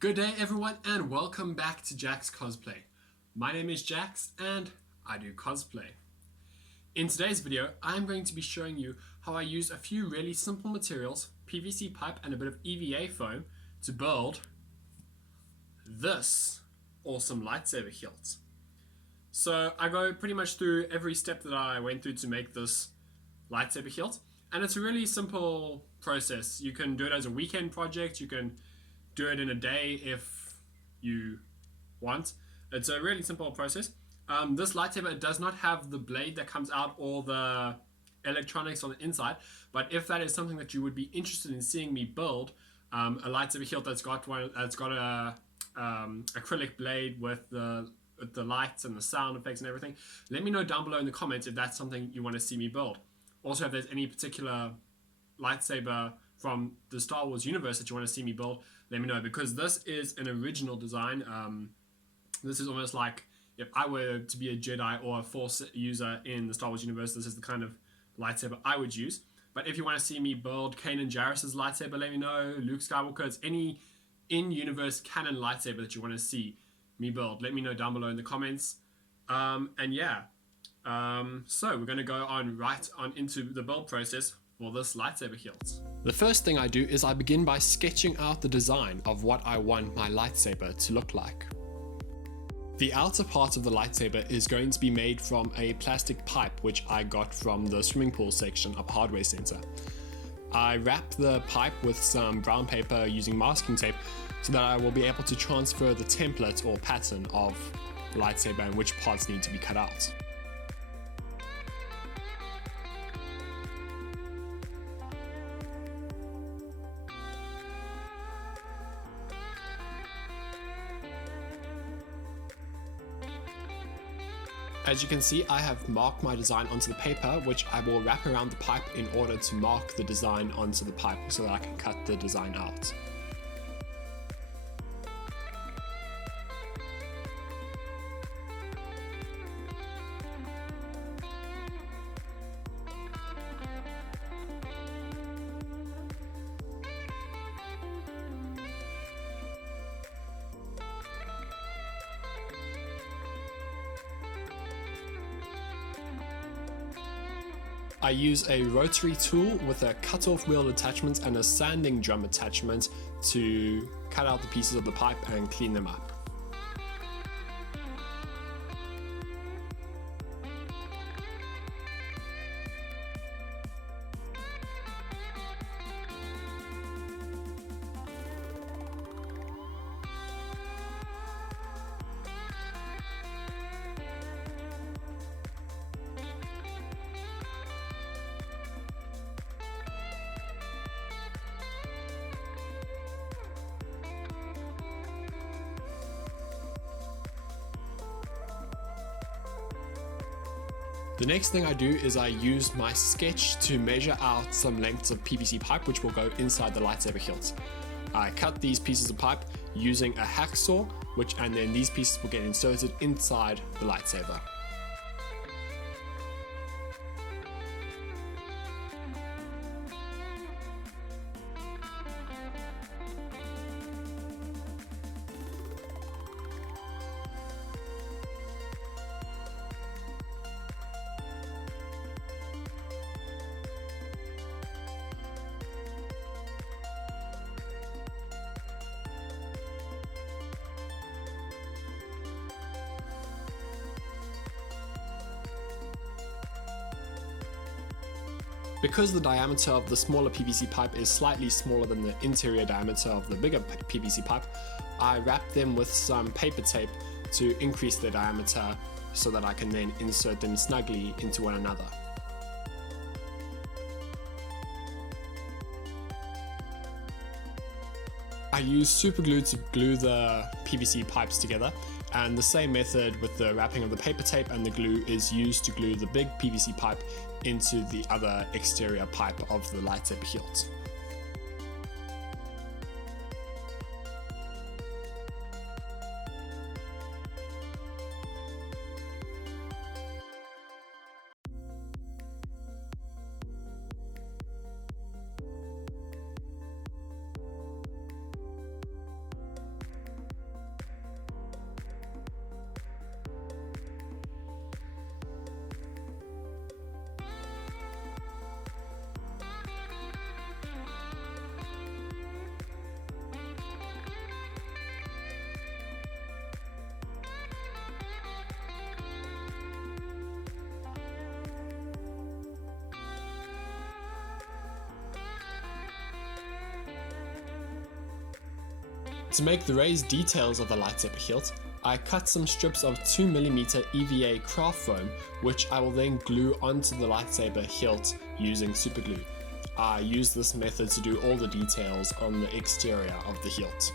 Good day everyone and welcome back to Jack's Cosplay. My name is Jax and I do cosplay. In today's video, I'm going to be showing you how I use a few really simple materials, PVC pipe and a bit of EVA foam to build this awesome lightsaber hilt. So I go pretty much through every step that I went through to make this lightsaber hilt, and it's a really simple process. You can do it as a weekend project, you can do it in a day if you want. It's a really simple process. This lightsaber does not have the blade that comes out or the electronics on the inside, but if that is something that you would be interested in seeing me build, a lightsaber hilt that's got a acrylic blade with the lights and the sound effects and everything, let me know down below in the comments if that's something you want to see me build. Also, if there's any particular lightsaber from the Star Wars universe that you want to see me build, let me know, because this is an original design. This is almost like if I were to be a Jedi or a Force user in the Star Wars universe, this is the kind of lightsaber I would use. But if you want to see me build Kanan Jarrus's lightsaber, let me know. Luke Skywalker's, any in-universe canon lightsaber that you want to see me build, let me know down below in the comments. So we're going to go right on into the build process for this lightsaber hilt. The first thing I do is I begin by sketching out the design of what I want my lightsaber to look like. The outer part of the lightsaber is going to be made from a plastic pipe which I got from the swimming pool section of Hardware Center. I wrap the pipe with some brown paper using masking tape so that I will be able to transfer the template or pattern of the lightsaber and which parts need to be cut out. As you can see, I have marked my design onto the paper, which I will wrap around the pipe in order to mark the design onto the pipe so that I can cut the design out. I use a rotary tool with a cut-off wheel attachment and a sanding drum attachment to cut out the pieces of the pipe and clean them up. The next thing I do is I use my sketch to measure out some lengths of PVC pipe which will go inside the lightsaber hilt. I cut these pieces of pipe using a hacksaw, and then these pieces will get inserted inside the lightsaber. Because the diameter of the smaller PVC pipe is slightly smaller than the interior diameter of the bigger PVC pipe, I wrap them with some paper tape to increase their diameter so that I can then insert them snugly into one another. I use super glue to glue the PVC pipes together, and the same method with the wrapping of the paper tape and the glue is used to glue the big PVC pipe into the other exterior pipe of the lightsaber hilt. To make the raised details of the lightsaber hilt, I cut some strips of 2mm EVA craft foam, which I will then glue onto the lightsaber hilt using super glue. I use this method to do all the details on the exterior of the hilt.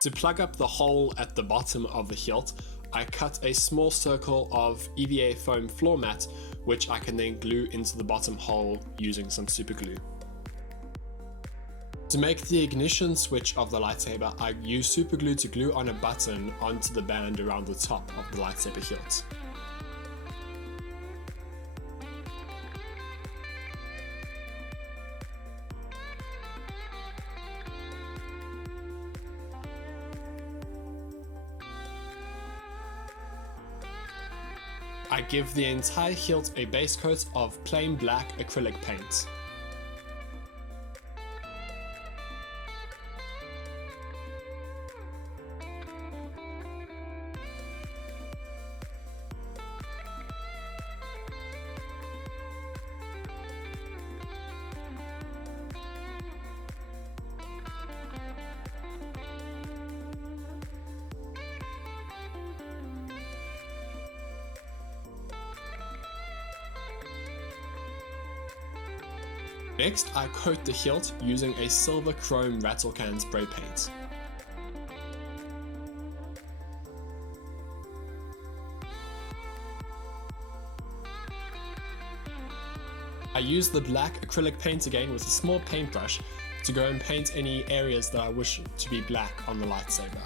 To plug up the hole at the bottom of the hilt, I cut a small circle of EVA foam floor mat, which I can then glue into the bottom hole using some super glue. To make the ignition switch of the lightsaber, I use super glue to glue on a button onto the band around the top of the lightsaber hilt. I give the entire hilt a base coat of plain black acrylic paint. Next, I coat the hilt using a silver chrome rattlecan spray paint. I use the black acrylic paint again with a small paintbrush to go and paint any areas that I wish to be black on the lightsaber.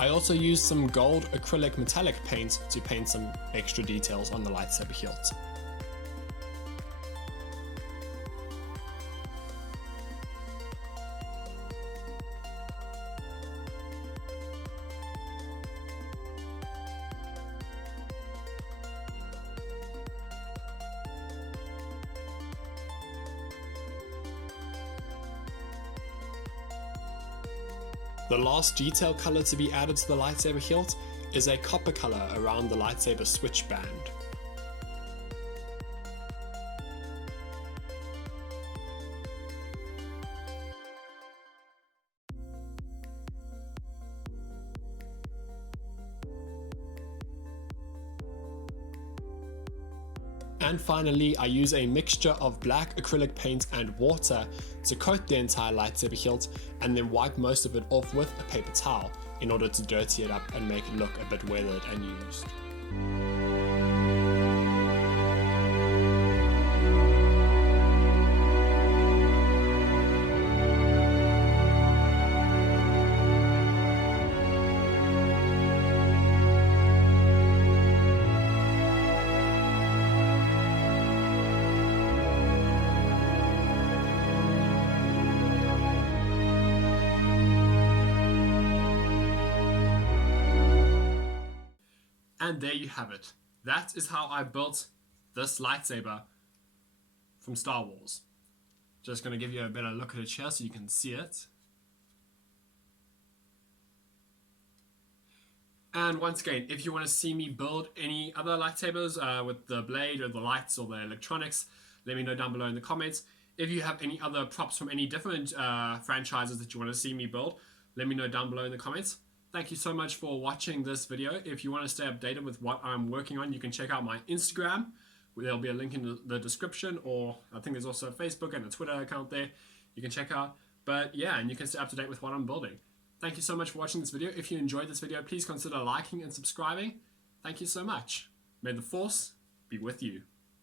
I also used some gold acrylic metallic paint to paint some extra details on the lightsaber hilt. The last detail color to be added to the lightsaber hilt is a copper color around the lightsaber switch band. And finally, I use a mixture of black acrylic paint and water to coat the entire lightsaber hilt and then wipe most of it off with a paper towel in order to dirty it up and make it look a bit weathered and used. And there you have it. That is how I built this lightsaber from Star Wars. Just going to give you a better look at it here so you can see it. And once again, if you want to see me build any other lightsabers with the blade or the lights or the electronics, let me know down below in the comments. If you have any other props from any different franchises that you want to see me build, let me know down below in the comments. Thank you so much for watching this video. If you want to stay updated with what I'm working on, you can check out my Instagram. There'll be a link in the description, or I think there's also a Facebook and a Twitter account there you can check out. But yeah, and you can stay up to date with what I'm building. Thank you so much for watching this video. If you enjoyed this video, please consider liking and subscribing. Thank you so much. May the Force be with you.